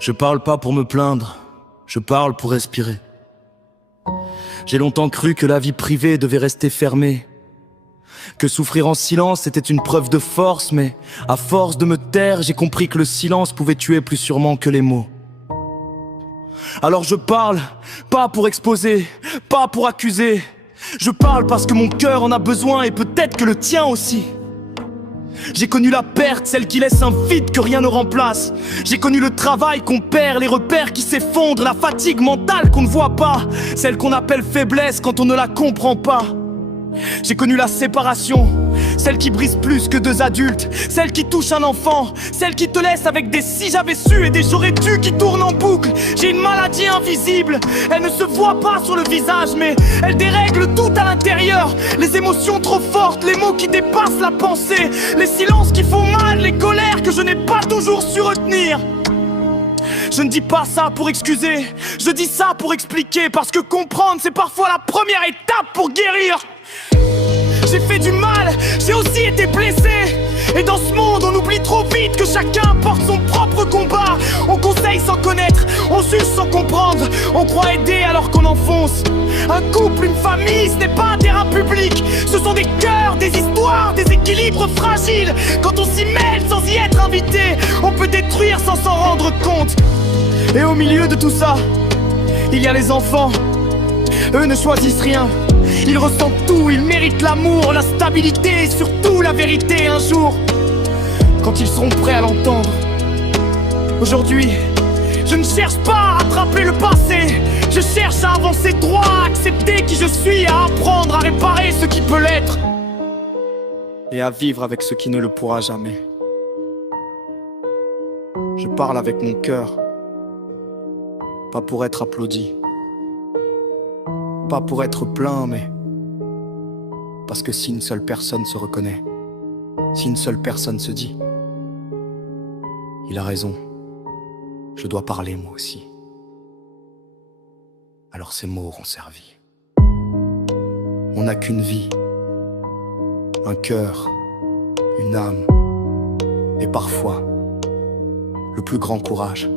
Je parle pas pour me plaindre, je parle pour respirer. J'ai longtemps cru que la vie privée devait rester fermée, que souffrir en silence était une preuve de force, mais à force de me taire, j'ai compris que le silence pouvait tuer plus sûrement que les mots. Alors je parle, pas pour exposer, pas pour accuser. Je parle parce que mon cœur en a besoin et peut-être que le tien aussi. J'ai connu la perte, celle qui laisse un vide que rien ne remplace. J'ai connu le travail qu'on perd, les repères qui s'effondrent, la fatigue mentale qu'on ne voit pas, celle qu'on appelle faiblesse quand on ne la comprend pas. J'ai connu la séparation, celle qui brise plus que deux adultes, celle qui touche un enfant, celle qui te laisse avec des si j'avais su et des j'aurais dû qui tournent en boucle. J'ai une maladie invisible, elle ne se voit pas sur le visage, mais elle dérègle tout à l'intérieur. Les émotions trop fortes, les mots qui dépassent la pensée, les silences qui font mal, les colères que je n'ai pas toujours su retenir. Je ne dis pas ça pour excuser, je dis ça pour expliquer, parce que comprendre c'est parfois la première étape pour guérir. J'ai fait du mal, j'ai aussi été blessé. Et dans ce monde on oublie trop vite que chacun porte son propre combat. On conseille sans connaître, on juge sans comprendre, on croit aider alors qu'on enfonce. Un couple, une famille, ce n'est pas un terrain public. Ce sont des cœurs, des histoires, des équilibres fragiles. Quand on s'y mêle sans y être invité, on peut détruire sans s'en rendre compte. Et au milieu de tout ça, il y a les enfants. Eux ne choisissent rien, ils ressentent tout, ils méritent l'amour, la stabilité et surtout la vérité un jour, quand ils seront prêts à l'entendre. Aujourd'hui, je ne cherche pas à rattraper le passé, je cherche à avancer droit, à accepter qui je suis, à apprendre, à réparer ce qui peut l'être et à vivre avec ce qui ne le pourra jamais. Je parle avec mon cœur, pas pour être applaudi, pas pour être plein, mais parce que si une seule personne se reconnaît, si une seule personne se dit « Il a raison, je dois parler moi aussi », alors ces mots auront servi. On n'a qu'une vie, un cœur, une âme, et parfois, le plus grand courage,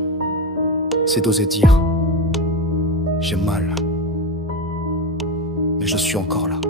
c'est d'oser dire « J'ai mal ». Mais je suis encore là.